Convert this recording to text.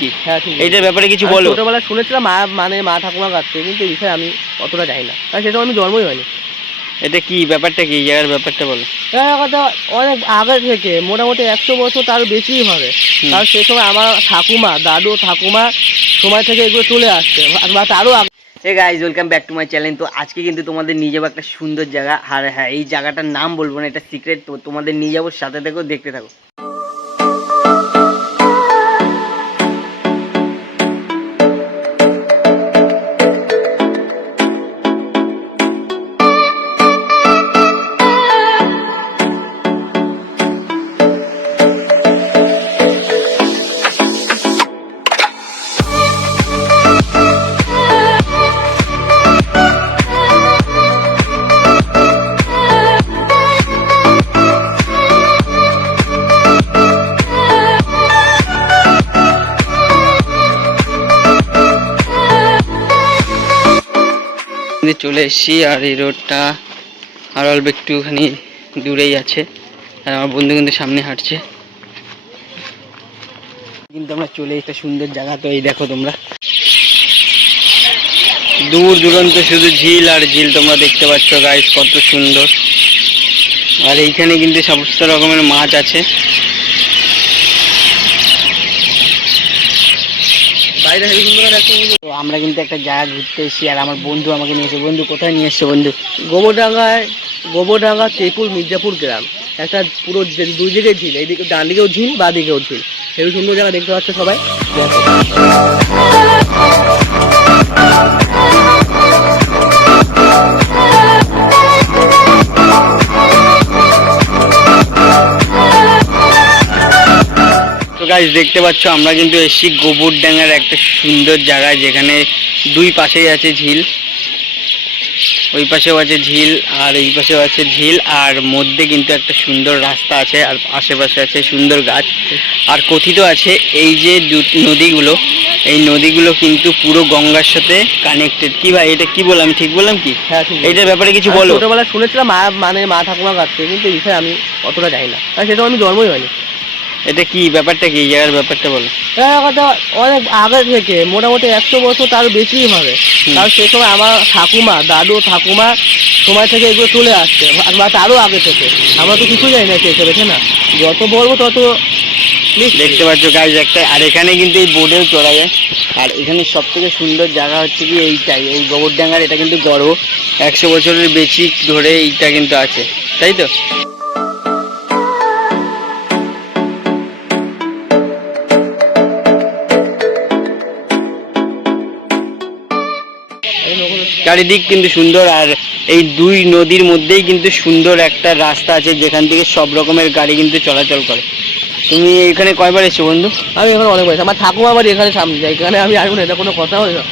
কি হ্যাঁ ঠিক আছে। এইটার ব্যাপারে কিছু বলো। ছোটবেলায় শুনেছিলাম মা ঠাকুমা কাটছে, কিন্তু এই বিষয়ে আমি অতটা জানি না, কারণ সেটা আমি জন্মই হয়নি। এটা কি ব্যাপারটা, কি এই জায়গার ব্যাপারটা বলো। কথা অনেক আগে থেকে, মোটামুটি 100 বছর তার বেশিই হবে। কারণ সেই সময় আমার ঠাকুমা, দাদু ঠাকুমা সময় থেকে এগুলো চলে আসছে, বা তারও আগে। Hey guys, welcome back to my channel. তো আজকে কিন্তু তোমাদের নিয়ে যাবো একটা সুন্দর জায়গা। আর হ্যাঁ, এই জায়গাটার নাম বলবো না, এটা সিক্রেট। তো তোমাদের নিয়ে যাবো, সাথে থেকো, দেখতে থাকো। চলে এসেছি, আর এই রোডটা আর অল্প একটুখানি দূরেই আছে, আর আমার বন্ধু কিন্তু সামনে হাঁটছে। কিন্তু আমরা চলে একটা সুন্দর জায়গা। তো এই দেখো তোমরা, দূর দূরান্ত শুধু ঝিল আর ঝিল। তোমরা দেখতে পাচ্ছ গাইস, কত সুন্দর। আর এইখানে কিন্তু সমস্ত রকমের মাছ আছে। তো আমরা কিন্তু একটা জায়গা ঘুরতে এসেছি, আর আমার বন্ধু আমাকে নিয়েছে। বন্ধু কোথায় নিয়ে এসছে বন্ধু? গোবরডাঙ্গা তেপুর মির্জাপুর গ্রাম। একটা পুরো দুই দিকে ঝিল, এইদিকে ডান দিকেও ঝিল, বা দিকেও ঝিল। সেই সুন্দর জায়গা দেখতে পাচ্ছ সবাই। গাইস দেখতে পাচ্ছ, আমরা কিন্তু এসেছি গোবরডাঙ্গার একটা সুন্দর জায়গায়, যেখানে দুই পাশেই আছে ঝিল। ওই পাশেও আছে ঝিল, আর এই পাশেও আছে ঝিল, আর মধ্যে কিন্তু একটা সুন্দর রাস্তা আছে, আর আশেপাশে আছে সুন্দর গাছ। আর কথিত আছে এই যে নদীগুলো, এই নদীগুলো কিন্তু পুরো গঙ্গার সাথে কানেক্টেড। কি ভাই, এটা কি বললাম, ঠিক বললাম কি? হ্যাঁ ঠিক। এইটার ব্যাপারে কিছু বলো। ছোটবেলায় শুনেছিলাম মা ঠাকুমা কাটছে, কিন্তু এই বিষয়ে আমি অতটা জানি না, কারণ সেটা আমি জন্মই হয়নি। এটা কি ব্যাপারটা, কি এই জায়গার ব্যাপারটা বলো। কথা অনেক আগে থেকে, মোটামুটি 100 বছর তার বেশিই হবে। কারণ সেই সময় আমার ঠাকুমা, দাদু ঠাকুমা সময় থেকে এগুলো চলে আসছে, বা তারও আগে থেকে। আমরা তো কিছুই জানি না সেসব, না যত বলবো তত। দেখতে পাচ্ছ গাইজ একটা, আর এখানে কিন্তু এই বোর্ডেও চড়া যায়। আর এখানে সব থেকে সুন্দর জায়গা হচ্ছে কি এইটাই, এই গোবরডাঙ্গার। এটা কিন্তু গর্ব, 100 বছরের বেশি ধরে এইটা কিন্তু আছে, তাই তো? চারিদিক কিন্তু সুন্দর, আর এই দুই নদীর মধ্যেই কিন্তু সুন্দর একটা রাস্তা আছে, যেখান থেকে সব রকমের গাড়ি কিন্তু চলাচল করে। তুমি এখানে কয়বার এসছো বন্ধু? আমি এখানে অনেক বয়স, আমার ঠাকুমা বাড়ি এখানে সামনে, এখানে আমি আসবো না, এটা কোনো কথা হলো না।